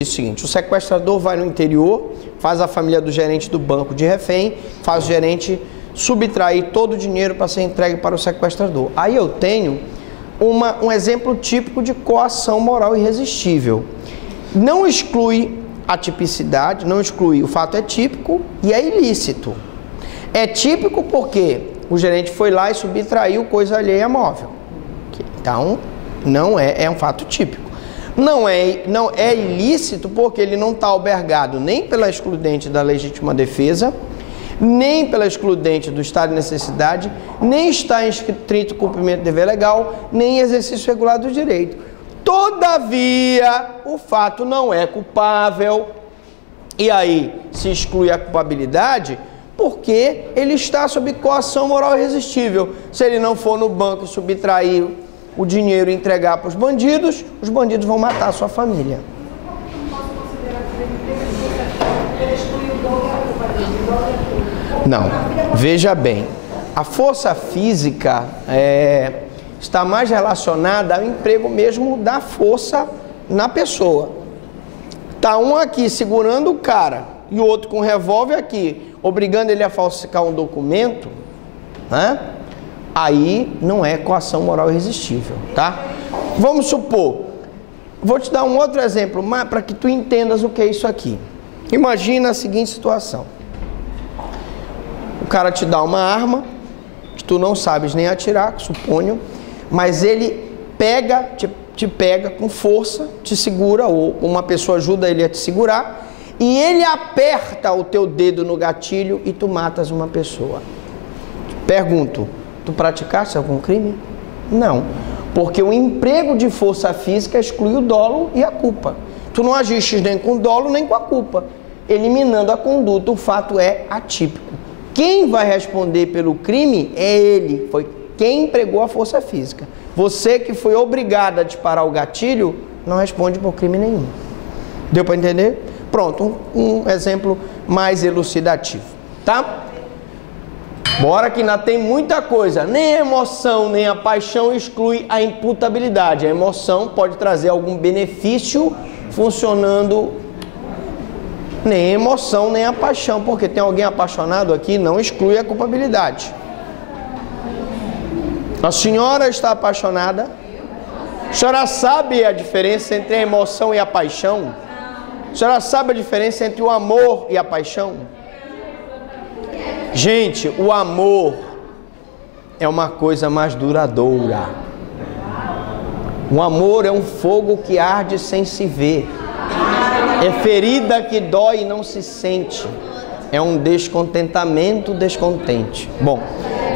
o seguinte: o sequestrador vai no interior, faz a família do gerente do banco de refém, faz o gerente subtrair todo o dinheiro para ser entregue para o sequestrador. Aí eu tenho um exemplo típico de coação moral irresistível. Não exclui a tipicidade, não exclui, o fato é típico e é ilícito. É típico porque o gerente foi lá e subtraiu coisa alheia móvel. Então, não é um fato típico. Não é ilícito porque ele não está albergado nem pela excludente da legítima defesa, nem pela excludente do estado de necessidade, nem está em estrito cumprimento do dever legal, nem em exercício regular do direito. Todavia, o fato não é culpável, e aí se exclui a culpabilidade porque ele está sob coação moral irresistível. Se ele não for no banco e subtrair o dinheiro e entregar para os bandidos vão matar a sua família. Não, veja bem, a força física está mais relacionada ao emprego mesmo da força na pessoa. Está um aqui segurando o cara e o outro com um revólver aqui, obrigando ele a falsificar um documento, né? Aí não é coação moral irresistível, tá? Vamos supor, vou te dar um outro exemplo para que tu entendas o que é isso aqui. Imagina a seguinte situação: o cara te dá uma arma, que tu não sabes nem atirar, suponho, mas ele te pega com força, te segura, ou uma pessoa ajuda ele a te segurar, e ele aperta o teu dedo no gatilho e tu matas uma pessoa. Pergunto, tu praticaste algum crime? Não, porque o emprego de força física exclui o dolo e a culpa. Tu não agiste nem com o dolo nem com a culpa, eliminando a conduta. O fato é atípico. Quem vai responder pelo crime é ele, foi quem empregou a força física. Você que foi obrigado a disparar o gatilho, não responde por crime nenhum. Deu para entender? Pronto, um exemplo mais elucidativo, tá? Bora que ainda tem muita coisa. Nem a emoção, nem a paixão exclui a imputabilidade. A emoção pode trazer algum benefício funcionando. Nem a emoção, nem a paixão, porque tem alguém apaixonado aqui, não exclui a culpabilidade. A senhora está apaixonada? A senhora sabe a diferença entre a emoção e a paixão? A senhora sabe a diferença entre o amor e a paixão? Gente, o amor é uma coisa mais duradoura. O amor é um fogo que arde sem se ver. É ferida que dói e não se sente. É um descontentamento descontente. Bom,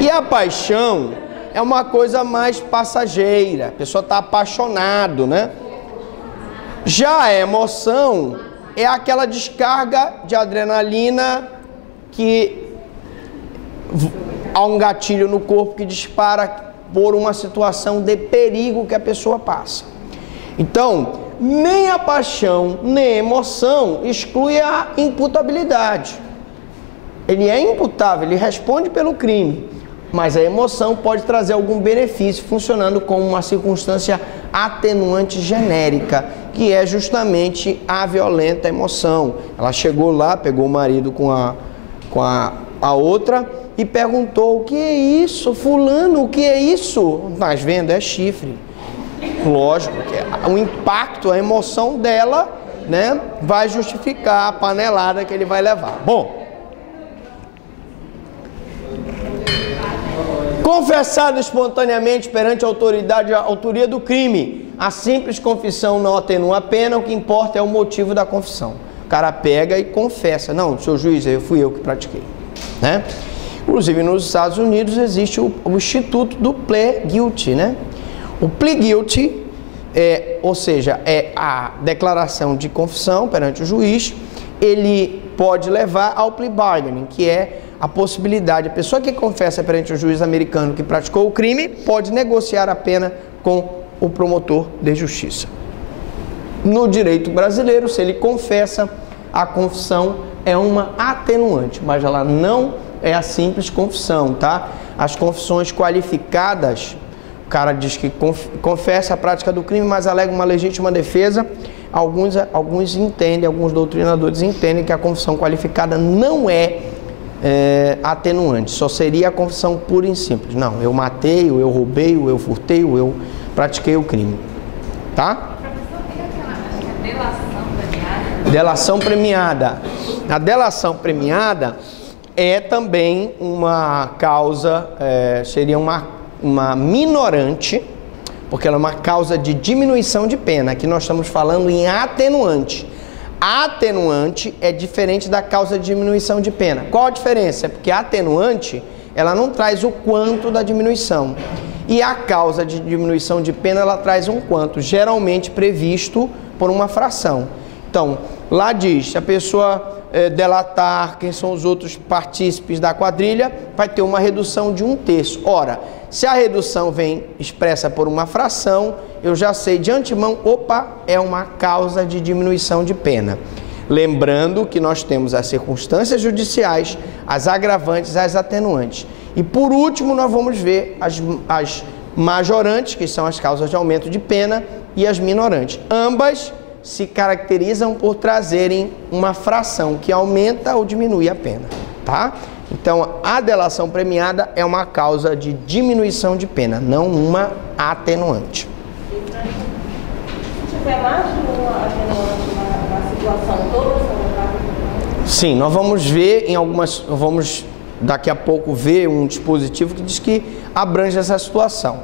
e a paixão é uma coisa mais passageira. A pessoa está apaixonado, né? Já a emoção é aquela descarga de adrenalina que há um gatilho no corpo que dispara por uma situação de perigo que a pessoa passa. Então, nem a paixão, nem a emoção exclui a imputabilidade. Ele é imputável, ele responde pelo crime, mas a emoção pode trazer algum benefício funcionando como uma circunstância atenuante genérica, que é justamente a violenta emoção. Ela chegou lá, pegou o marido com a outra e perguntou: o que é isso? Fulano, o que é isso? Mas vendo, é chifre. Lógico que o impacto, a emoção dela, né, vai justificar a panelada que ele vai levar. Bom, confessado espontaneamente perante a autoridade a autoria do crime, a simples confissão não atenua a pena, o que importa é o motivo da confissão. O cara pega e confessa: não, seu juiz, fui eu que pratiquei, né? Inclusive nos Estados Unidos existe o instituto do plea guilty, né? O plea guilty ou seja, é a declaração de confissão perante o juiz. Ele pode levar ao plea bargaining, que é a possibilidade, a pessoa que confessa perante o juiz americano que praticou o crime pode negociar a pena com o promotor de justiça. No direito brasileiro, se ele confessa, a confissão é uma atenuante, mas ela não é a simples confissão, tá? As confissões qualificadas, o cara diz que confessa a prática do crime, mas alega uma legítima defesa, alguns entendem, alguns doutrinadores entendem que a confissão qualificada não é atenuante, só seria a confissão pura e simples. Não, eu matei, ou eu roubei, ou eu furtei, ou eu pratiquei o crime. Tá? Delação premiada. A delação premiada é também uma causa, seria uma minorante, porque ela é uma causa de diminuição de pena. Aqui nós estamos falando em atenuante. A atenuante é diferente da causa de diminuição de pena. Qual a diferença? É porque a atenuante, ela não traz o quanto da diminuição. E a causa de diminuição de pena, ela traz um quanto, geralmente previsto por uma fração. Então, lá diz, se a pessoa delatar quem são os outros partícipes da quadrilha, vai ter uma redução de 1/3. Ora, se a redução vem expressa por uma fração, eu já sei de antemão, opa, é uma causa de diminuição de pena. Lembrando que nós temos as circunstâncias judiciais, as agravantes, as atenuantes. E por último, nós vamos ver as majorantes, que são as causas de aumento de pena, e as minorantes. Ambas se caracterizam por trazerem uma fração que aumenta ou diminui a pena, tá? Então, a delação premiada é uma causa de diminuição de pena, não uma atenuante. Se tiver mais de uma atenuante na situação, todas são levadas? Sim, nós vamos ver em algumas... Vamos daqui a pouco ver um dispositivo que diz que abrange essa situação.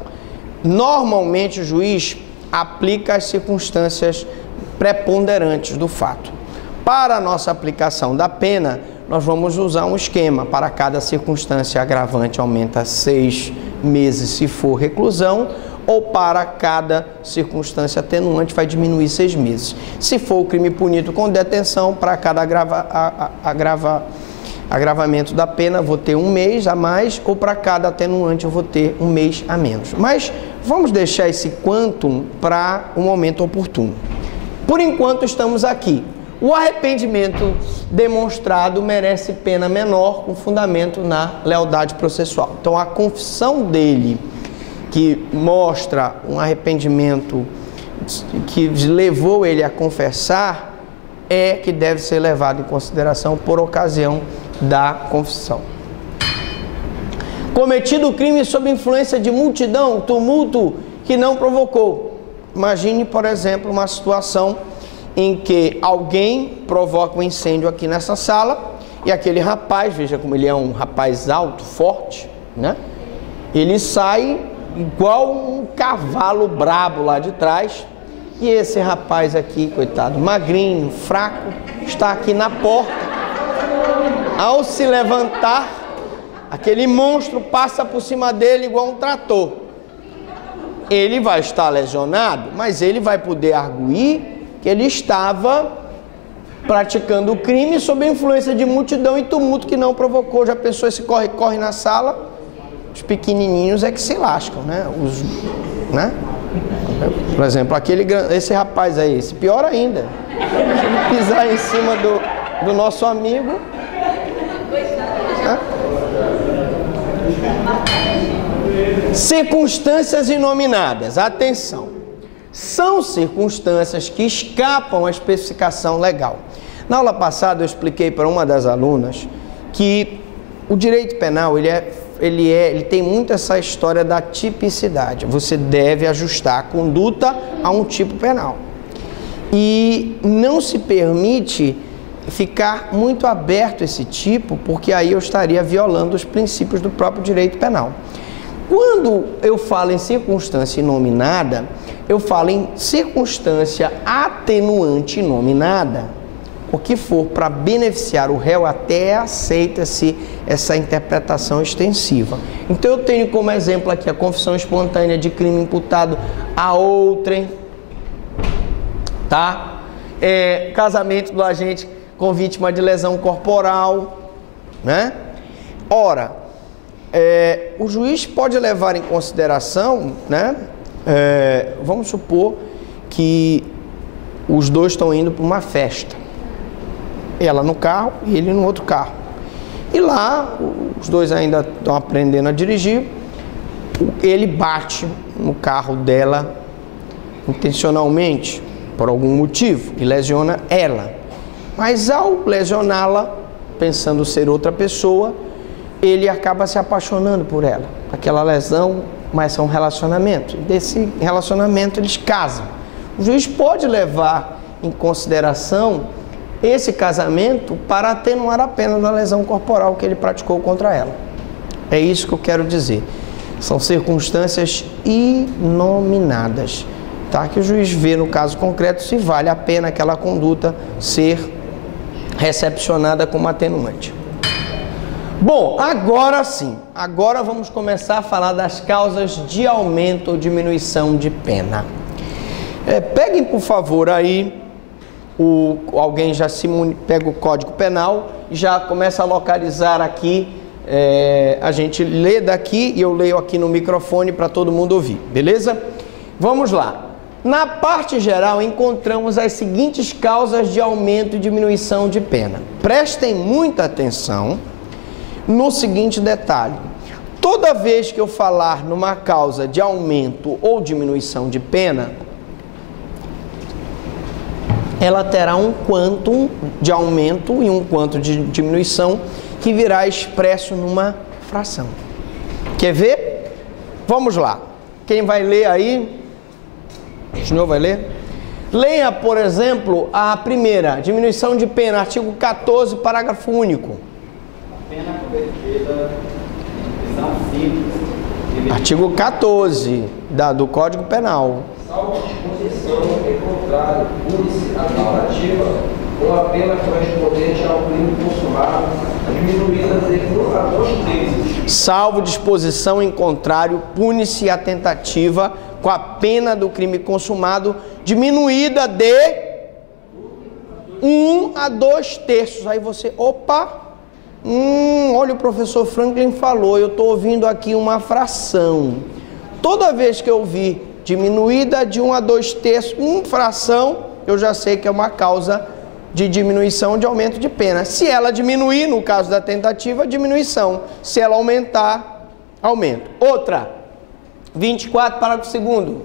Normalmente, o juiz aplica as circunstâncias preponderantes do fato. Para a nossa aplicação da pena, nós vamos usar um esquema. Para cada circunstância agravante aumenta 6 meses se for reclusão, ou para cada circunstância atenuante vai diminuir 6 meses. Se for o crime punido com detenção, para cada agravamento da pena vou ter 1 mês a mais, ou para cada atenuante eu vou ter 1 mês a menos. Mas vamos deixar esse quantum para o momento oportuno. Por enquanto estamos aqui. O arrependimento demonstrado merece pena menor com fundamento na lealdade processual. Então a confissão dele, que mostra um arrependimento que levou ele a confessar, é que deve ser levado em consideração por ocasião da confissão. Cometido o crime sob influência de multidão, tumulto que não provocou. Imagine, por exemplo, uma situação em que alguém provoca um incêndio aqui nessa sala e aquele rapaz, veja como ele é um rapaz alto, forte, né? Ele sai igual um cavalo brabo lá de trás e esse rapaz aqui, coitado, magrinho, fraco, está aqui na porta. Ao se levantar, aquele monstro passa por cima dele igual um trator. Ele vai estar lesionado, mas ele vai poder arguir que ele estava praticando o crime sob a influência de multidão e tumulto que não provocou. Já pensou esse corre-corre na sala? Os pequenininhos é que se lascam, né? Né? Por exemplo, esse rapaz aí, esse pior ainda. Se ele pisar em cima do nosso amigo... Né? Circunstâncias inominadas, atenção, são circunstâncias que escapam à especificação legal. Na aula passada eu expliquei para uma das alunas que o direito penal ele tem muito essa história da tipicidade. Você deve ajustar a conduta a um tipo penal e não se permite ficar muito aberto esse tipo, porque aí eu estaria violando os princípios do próprio direito penal. Quando eu falo em circunstância inominada, eu falo em circunstância atenuante inominada, o que for para beneficiar o réu, até aceita-se essa interpretação extensiva. Então eu tenho como exemplo aqui a confissão espontânea de crime imputado a outrem, tá? Casamento do agente com vítima de lesão corporal, né? Ora, o juiz pode levar em consideração, né? Vamos supor que os dois estão indo para uma festa, ela no carro e ele no outro carro, e lá os dois ainda estão aprendendo a dirigir, ele bate no carro dela intencionalmente, por algum motivo e lesiona ela. Mas ao lesioná-la, pensando ser outra pessoa, ele acaba se apaixonando por ela. Aquela lesão começa um relacionamento. Desse relacionamento eles casam. O juiz pode levar em consideração esse casamento para atenuar a pena da lesão corporal que ele praticou contra ela. É isso que eu quero dizer. São circunstâncias inominadas, tá? Que o juiz vê no caso concreto se vale a pena aquela conduta ser recepcionada como atenuante. Bom, agora sim, agora vamos começar a falar das causas de aumento ou diminuição de pena. Peguem, por favor, aí, alguém já pega o Código Penal e já começa a localizar aqui, a gente lê daqui e eu leio aqui no microfone para todo mundo ouvir, beleza? Vamos lá. Na parte geral, encontramos as seguintes causas de aumento e diminuição de pena. Prestem muita atenção no seguinte detalhe. Toda vez que eu falar numa causa de aumento ou diminuição de pena, ela terá um quantum de aumento e um quantum de diminuição que virá expresso numa fração. Quer ver? Vamos lá. Quem vai ler aí? O senhor vai ler? Leia, por exemplo, a primeira, diminuição de pena, artigo 14, parágrafo único. A pena cometida em prisão simples. Artigo 14 do Código Penal. Salvo disposição em contrário, pune-se a tentativa ou a pena correspondente ao crime consumado, diminuída de 1 a 2 terços. Salvo disposição em contrário, pune-se a tentativa com a pena do crime consumado, diminuída de 1 a 2 terços. Aí você, opa, olha, o professor Franklin falou, eu estou ouvindo aqui uma fração. Toda vez que eu vi diminuída de 1 a 2 terços, fração, eu já sei que é uma causa de diminuição de aumento de pena. Se ela diminuir, no caso da tentativa, diminuição. Se ela aumentar, aumento. Outra, 24, parágrafo 2º.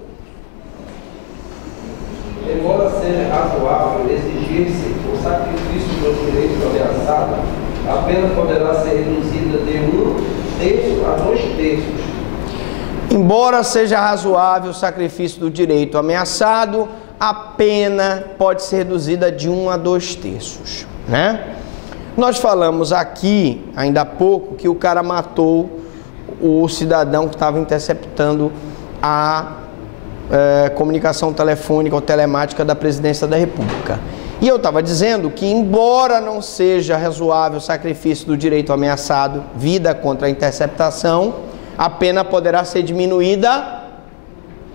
Embora seja razoável exigir-se o sacrifício do direito ameaçado, a pena poderá ser reduzida de 1 terço a 2 terços. Embora seja razoável o sacrifício do direito ameaçado, a pena pode ser reduzida de 1 a 2 terços, né? Nós falamos aqui, ainda há pouco, que o cara matou o cidadão que estava interceptando a comunicação telefônica ou telemática da Presidência da República. E eu estava dizendo que, embora não seja razoável o sacrifício do direito ameaçado, vida contra a interceptação, a pena poderá ser diminuída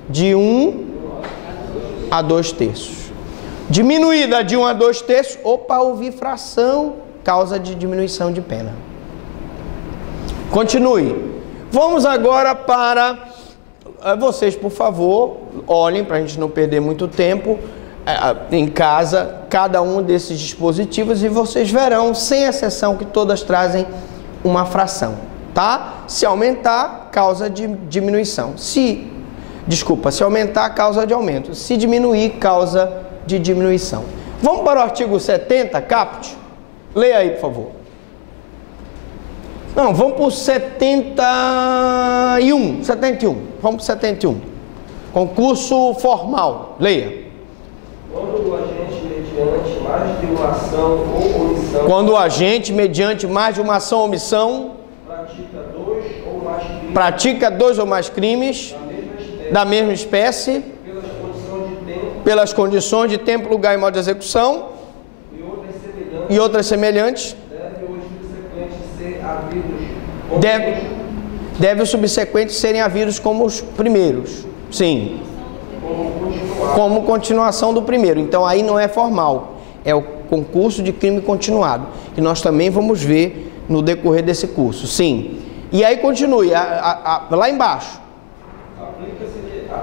de 1 a 2 terços. Diminuída de 1 a 2 terços, opa, ouvi fração, causa de diminuição de pena. Continue. Vamos agora para... Vocês, por favor, olhem para a gente não perder muito tempo em casa, cada um desses dispositivos, e vocês verão, sem exceção, que todas trazem uma fração, tá? Se aumentar, causa de diminuição. Se aumentar, causa de aumento. Se diminuir, causa de diminuição. Vamos para o artigo 70, caput? Leia aí, por favor. Não, vamos para o 71. Vamos para o 71. Concurso formal. Leia. Quando o agente, mediante mais de uma ação ou omissão... Quando o agente, mediante mais de uma ação ou omissão... Pratica dois ou mais crimes... Da mesma espécie... Pelas condições de tempo, lugar e modo de execução... E outras semelhantes... Deve os subsequentes serem havidos como os primeiros. Sim. Como continuação do primeiro. Então aí não é formal. É o concurso de crime continuado. Que nós também vamos ver no decorrer desse curso. Sim. E aí continue. Lá embaixo. Aplica-se a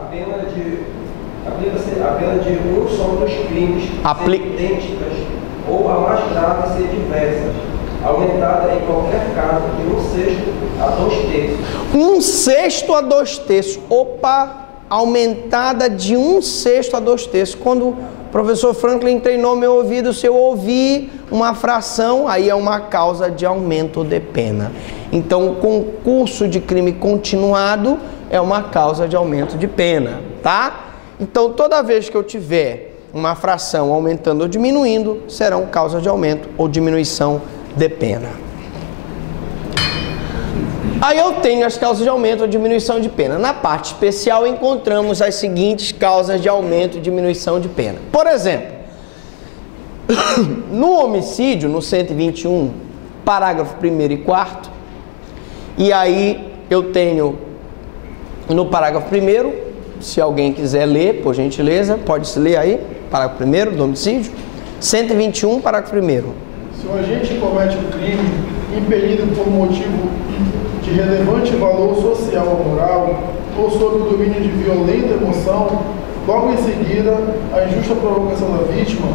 pena de um só dos crimes idênticas ou a mais grave ser diversas, aumentada em qualquer caso de 1/6 a 2 terços. 1/6 a 2 terços. Opa! Aumentada de 1/6 a 2 terços. Quando o professor Franklin treinou meu ouvido, se eu ouvir uma fração, aí é uma causa de aumento de pena. Então, o concurso de crime continuado é uma causa de aumento de pena, tá? Então, toda vez que eu tiver uma fração aumentando ou diminuindo, serão causas de aumento ou diminuição de pena. Aí eu tenho as causas de aumento ou diminuição de pena. Na parte especial encontramos as seguintes causas de aumento e diminuição de pena. Por exemplo, no homicídio, no 121, parágrafo 1º e 4º, e aí eu tenho no parágrafo 1º, se alguém quiser ler, por gentileza, pode se ler aí, parágrafo 1º do homicídio, 121, parágrafo 1º. Se o agente comete um crime impelido por motivo de relevante valor social ou moral, ou sob o domínio de violenta emoção, logo em seguida, a injusta provocação da vítima,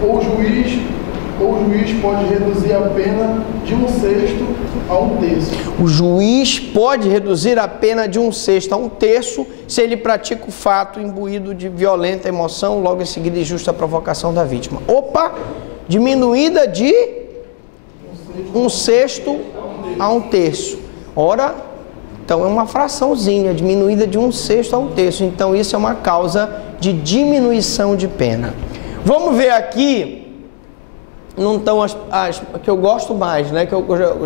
o juiz pode reduzir a pena de 1/6 a 1/3. O juiz pode reduzir a pena de 1/6 a 1/3 se ele pratica o fato imbuído de violenta emoção, logo em seguida injusta provocação da vítima. Opa! Diminuída de 1/6 a 1/3. Ora, então é uma fraçãozinha, diminuída de 1/6 a 1/3. Então isso é uma causa de diminuição de pena. Vamos ver aqui, não estão as que eu gosto mais, né? Que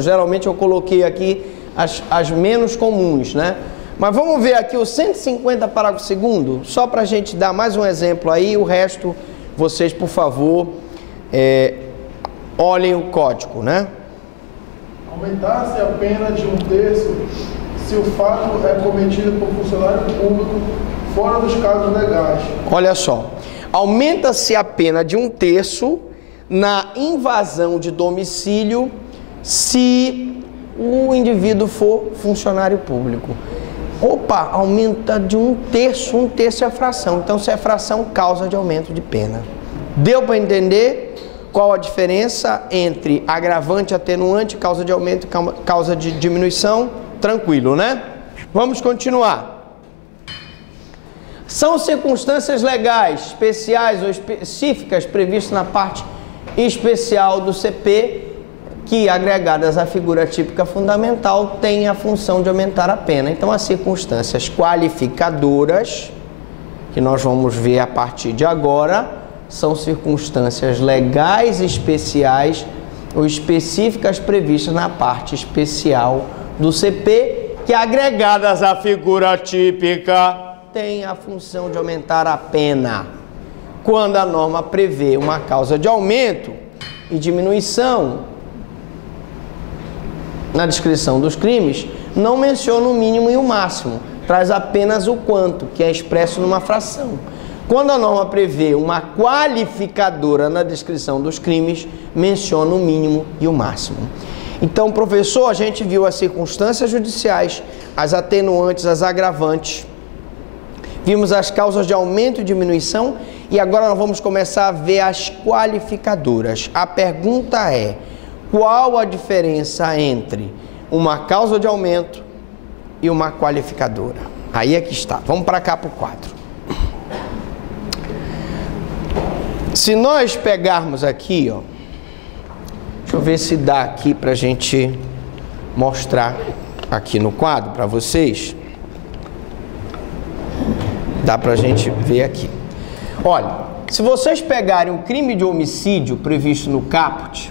geralmente eu coloquei aqui as menos comuns, né? Mas vamos ver aqui o 150, parágrafo 2º, só para a gente dar mais um exemplo aí, o resto vocês, por favor, olhem o código, né? Aumentar-se a pena de 1/3 se o fato é cometido por funcionário público fora dos casos legais. Olha só, aumenta-se a pena de 1/3 na invasão de domicílio se o indivíduo for funcionário público. Opa, aumenta de 1/3, 1/3 é a fração. Então, se é fração, causa de aumento de pena. Deu para entender qual a diferença entre agravante, atenuante, causa de aumento e causa de diminuição? Tranquilo, né? Vamos continuar. São circunstâncias legais, especiais ou específicas previstas na parte especial do CP que, agregadas à figura típica fundamental, têm a função de aumentar a pena. Então, as circunstâncias qualificadoras, que nós vamos ver a partir de agora, são circunstâncias legais especiais ou específicas previstas na parte especial do CP, que, agregadas à figura típica, têm a função de aumentar a pena. Quando a norma prevê uma causa de aumento e diminuição na descrição dos crimes, não menciona o mínimo e o máximo, traz apenas o quanto, que é expresso numa fração. Quando a norma prevê uma qualificadora na descrição dos crimes, menciona o mínimo e o máximo. Então, professor, a gente viu as circunstâncias judiciais, as atenuantes, as agravantes, vimos as causas de aumento e diminuição, e agora nós vamos começar a ver as qualificadoras. A pergunta é: qual a diferença entre uma causa de aumento e uma qualificadora? Aí é que está. Vamos para cá para o quadro. Se nós pegarmos aqui, ó, deixa eu ver se dá aqui para a gente mostrar aqui no quadro para vocês. Dá para a gente ver aqui. Olha, se vocês pegarem o crime de homicídio previsto no caput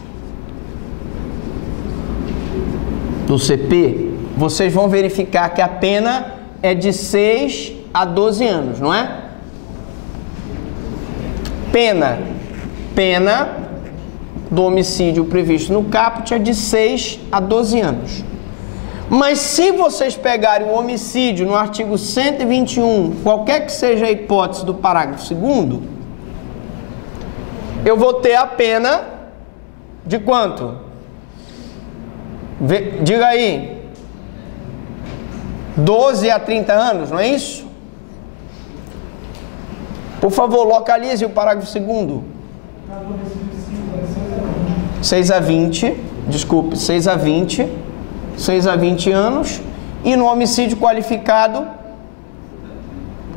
do CP, vocês vão verificar que a pena é de 6 a 12 anos, não é? Pena do homicídio previsto no caput é de 6 a 12 anos. Mas se vocês pegarem o homicídio no artigo 121, qualquer que seja a hipótese do parágrafo 2º, eu vou ter a pena de quanto? Diga aí. 12 a 30 anos, não é isso? Por favor, localize o parágrafo 2º. 6 a 20, desculpe, 6 a 20 anos. E no homicídio qualificado,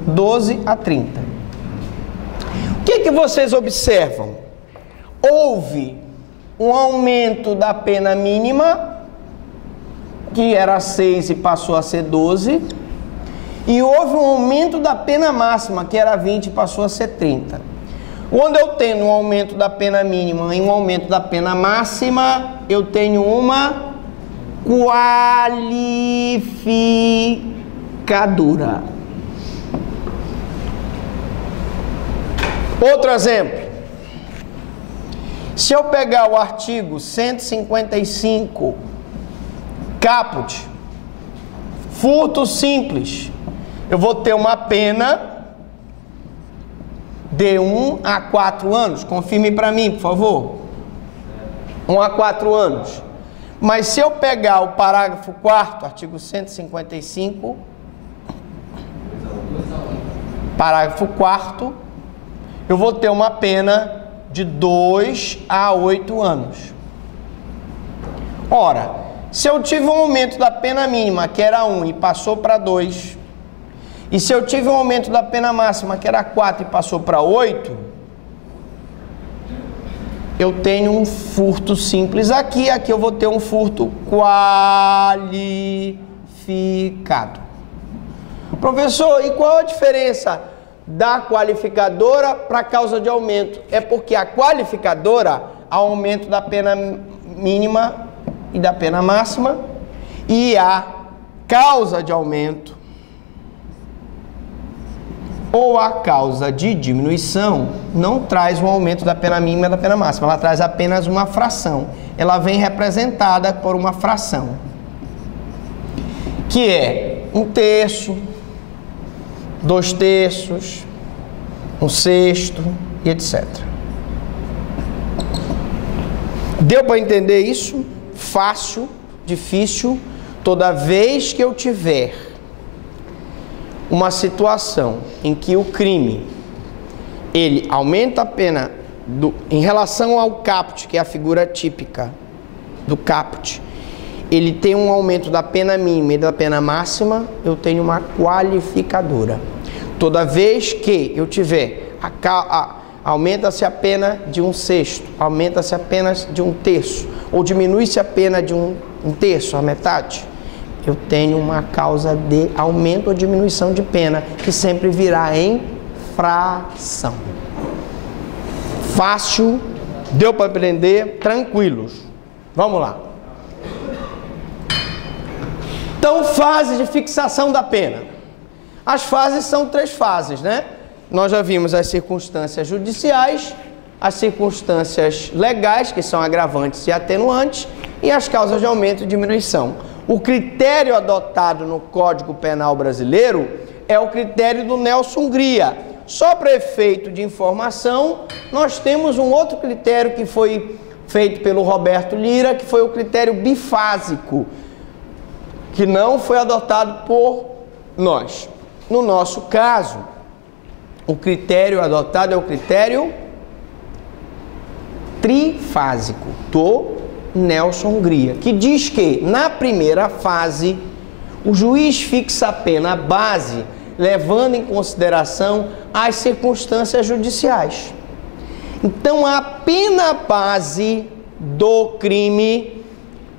12 a 30. O que vocês observam? Houve um aumento da pena mínima, que era 6 e passou a ser 12, e houve um aumento da pena máxima, que era 20 e passou a ser 30. Quando eu tenho um aumento da pena mínima e um aumento da pena máxima, eu tenho uma qualificadora. Outro exemplo. Se eu pegar o artigo 155, caput, furto simples, eu vou ter uma pena de 1 a 4 anos. Confirme para mim, por favor. 1 a 4 anos. Mas se eu pegar o parágrafo 4º, artigo 155, parágrafo 4º, eu vou ter uma pena de 2 a 8 anos. Ora, se eu tive um aumento da pena mínima, que era 1 e passou para 2, e se eu tive um aumento da pena máxima, que era 4 e passou para 8, eu tenho um furto simples aqui, aqui eu vou ter um furto qualificado. Professor, e qual a diferença da qualificadora para a causa de aumento? É porque a qualificadora, há aumento da pena mínima e da pena máxima, e a causa de aumento ou a causa de diminuição não traz um aumento da pena mínima e da pena máxima, ela traz apenas uma fração. Ela vem representada por uma fração, que é 1/3, 2/3, 1/6 e etc. Deu para entender isso? Fácil, difícil? Toda vez que eu tiver uma situação em que o crime ele aumenta a pena em relação ao caput, que é a figura típica do caput, ele tem um aumento da pena mínima e da pena máxima, eu tenho uma qualificadora. Toda vez que eu tiver aumenta-se a pena de 1/6, aumenta-se apenas de 1/3, ou diminui-se a pena de 1/3, a metade, eu tenho uma causa de aumento ou diminuição de pena, que sempre virá em fração. Fácil, deu para aprender, tranquilos. Vamos lá. Então, fase de fixação da pena. As fases são 3 fases, né? Nós já vimos as circunstâncias judiciais, as circunstâncias legais, que são agravantes e atenuantes, e as causas de aumento e diminuição. O critério adotado no Código Penal brasileiro é o critério do Nelson Hungria. Só para efeito de informação, nós temos um outro critério que foi feito pelo Roberto Lira, que foi o critério bifásico, que não foi adotado por nós. No nosso caso, o critério adotado é o critério trifásico do Nelson Hungria, que diz que, na primeira fase, o juiz fixa a pena base, levando em consideração as circunstâncias judiciais. Então, a pena base do crime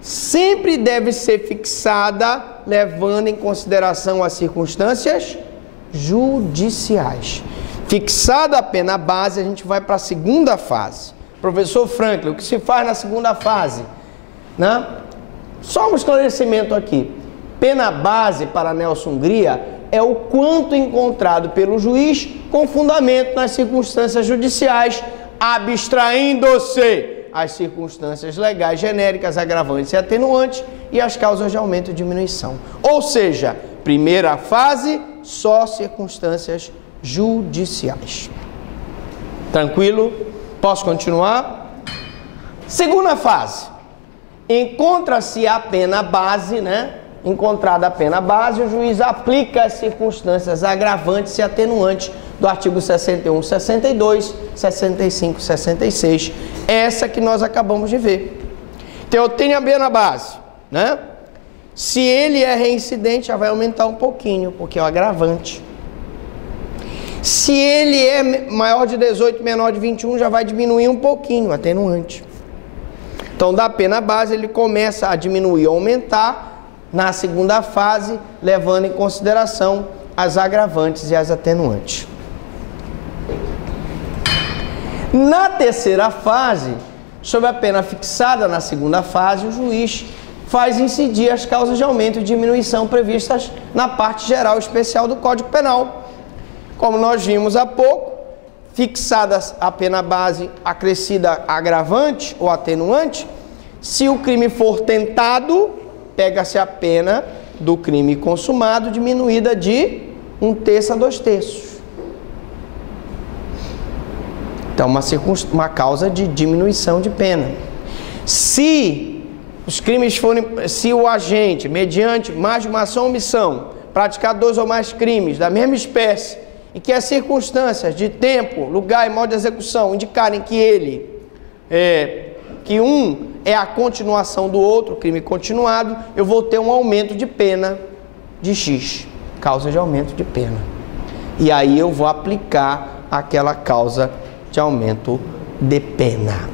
sempre deve ser fixada, levando em consideração as circunstâncias judiciais. Fixada a pena base, a gente vai para a segunda fase. Professor Franklin, o que se faz na segunda fase? Né? Só um esclarecimento aqui. Pena base para Nelson Hungria é o quanto encontrado pelo juiz com fundamento nas circunstâncias judiciais, abstraindo-se as circunstâncias legais genéricas, agravantes e atenuantes e as causas de aumento e diminuição. Ou seja, primeira fase, só circunstâncias judiciais. Tranquilo? Posso continuar? Segunda fase. Encontra-se a pena base, né? Encontrada a pena base, o juiz aplica as circunstâncias agravantes e atenuantes do artigo 61, 62, 65, 66. Essa que nós acabamos de ver. Então, eu tenho a pena base, né? Se ele é reincidente, já vai aumentar um pouquinho, porque é o agravante. Se ele é maior de 18, menor de 21, já vai diminuir um pouquinho, atenuante. Então, da pena base, ele começa a diminuir, aumentar na segunda fase, levando em consideração as agravantes e as atenuantes. Na terceira fase, sob a pena fixada na segunda fase, o juiz faz incidir as causas de aumento e diminuição previstas na parte geral e especial do Código Penal. Como nós vimos há pouco, fixada a pena base acrescida agravante ou atenuante, se o crime for tentado, pega-se a pena do crime consumado diminuída de 1/3 a 2/3. Então, uma causa de diminuição de pena. Se os crimes forem, se o agente, mediante mais de uma ação ou omissão, praticar 2 ou mais crimes da mesma espécie, em que as circunstâncias de tempo, lugar e modo de execução indicarem que que um é a continuação do outro, crime continuado, eu vou ter um aumento de pena de X, causa de aumento de pena. E aí eu vou aplicar aquela causa de aumento de pena.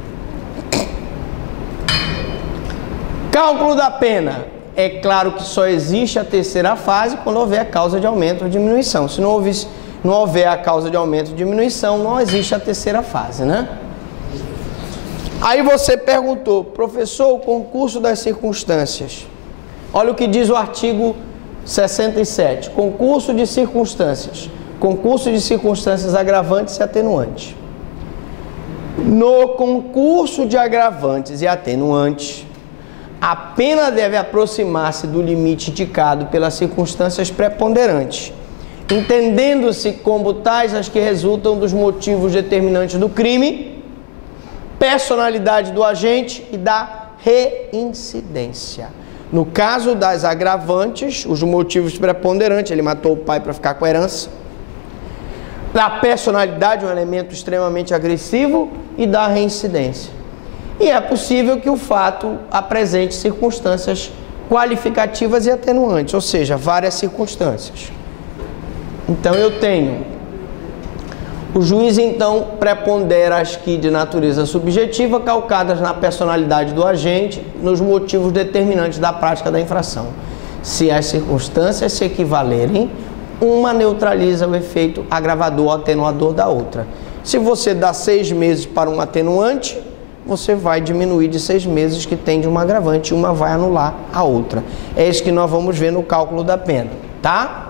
Cálculo da pena. É claro que só existe a terceira fase quando houver a causa de aumento ou diminuição. Se não houver a causa de aumento ou diminuição, não existe a terceira fase, né? Aí você perguntou, professor, o concurso das circunstâncias. Olha o que diz o artigo 67. Concurso de circunstâncias. Concurso de circunstâncias agravantes e atenuantes. No concurso de agravantes e atenuantes, a pena deve aproximar-se do limite indicado pelas circunstâncias preponderantes, entendendo-se como tais as que resultam dos motivos determinantes do crime, personalidade do agente e da reincidência. No caso das agravantes, os motivos preponderantes, ele matou o pai para ficar com a herança, da personalidade, um elemento extremamente agressivo, e da reincidência. E é possível que o fato apresente circunstâncias qualificativas e atenuantes, ou seja, várias circunstâncias. Então eu tenho, o juiz então prepondera as que de natureza subjetiva, calcadas na personalidade do agente, nos motivos determinantes da prática da infração. Se as circunstâncias se equivalerem, uma neutraliza o efeito agravador ou atenuador da outra. Se você dá 6 meses para um atenuante, você vai diminuir de 6 meses que tem de uma agravante, uma vai anular a outra. É isso que nós vamos ver no cálculo da pena, tá?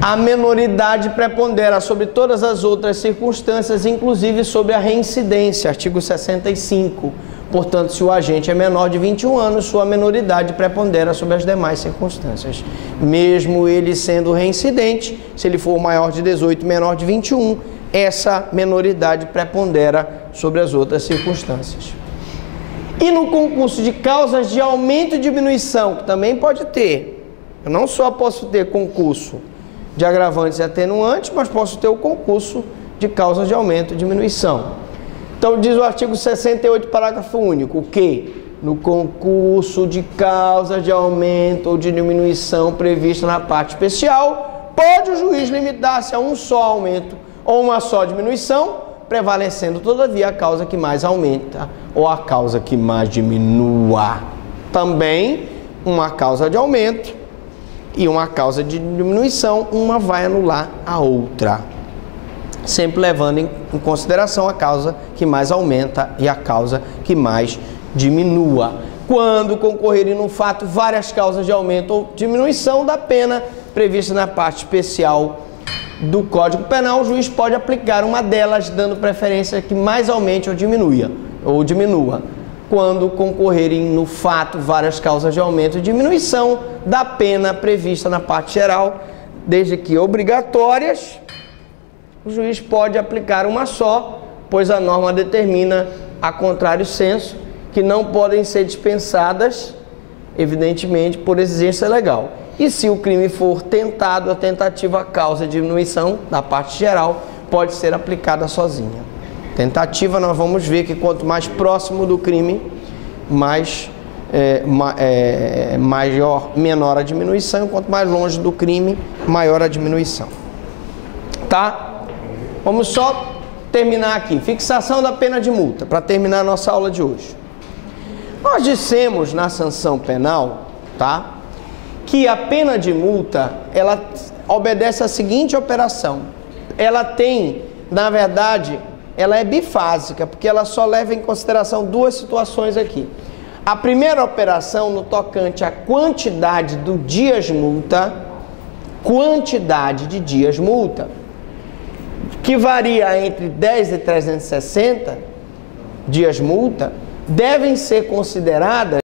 A menoridade prepondera sobre todas as outras circunstâncias, inclusive sobre a reincidência, artigo 65. Portanto, se o agente é menor de 21 anos, sua menoridade prepondera sobre as demais circunstâncias. Mesmo ele sendo reincidente, se ele for maior de 18, menor de 21, essa menoridade prepondera sobre as outras circunstâncias. E no concurso de causas de aumento e diminuição, que também pode ter, eu não só posso ter concurso de agravantes e atenuantes, mas posso ter o concurso de causas de aumento e diminuição. Então diz o artigo 68, parágrafo único, que no concurso de causas de aumento ou de diminuição prevista na parte especial, pode o juiz limitar-se a um só aumento ou uma só diminuição, prevalecendo todavia a causa que mais aumenta ou a causa que mais diminua. Também uma causa de aumento e uma causa de diminuição, uma vai anular a outra, sempre levando em consideração a causa que mais aumenta e a causa que mais diminua. Quando concorrerem no fato várias causas de aumento ou diminuição da pena prevista na parte especial do Código Penal, o juiz pode aplicar uma delas, dando preferência que mais aumente ou diminua. Quando concorrerem no fato várias causas de aumento e diminuição da pena prevista na parte geral, desde que obrigatórias, o juiz pode aplicar uma só, pois a norma determina, a contrário senso, que não podem ser dispensadas, evidentemente, por exigência legal. E se o crime for tentado, a tentativa, a causa de diminuição, na parte geral, pode ser aplicada sozinha. Tentativa, nós vamos ver que quanto mais próximo do crime, menor a diminuição, quanto mais longe do crime, maior a diminuição. Tá? Vamos só terminar aqui. Fixação da pena de multa, para terminar a nossa aula de hoje. Nós dissemos na sanção penal, tá, que a pena de multa, ela obedece à seguinte operação. Ela tem, na verdade, ela é bifásica, porque ela só leva em consideração duas situações aqui. A primeira operação, no tocante à quantidade do dias multa, quantidade de dias multa, que varia entre 10 e 360 dias multa, devem ser consideradas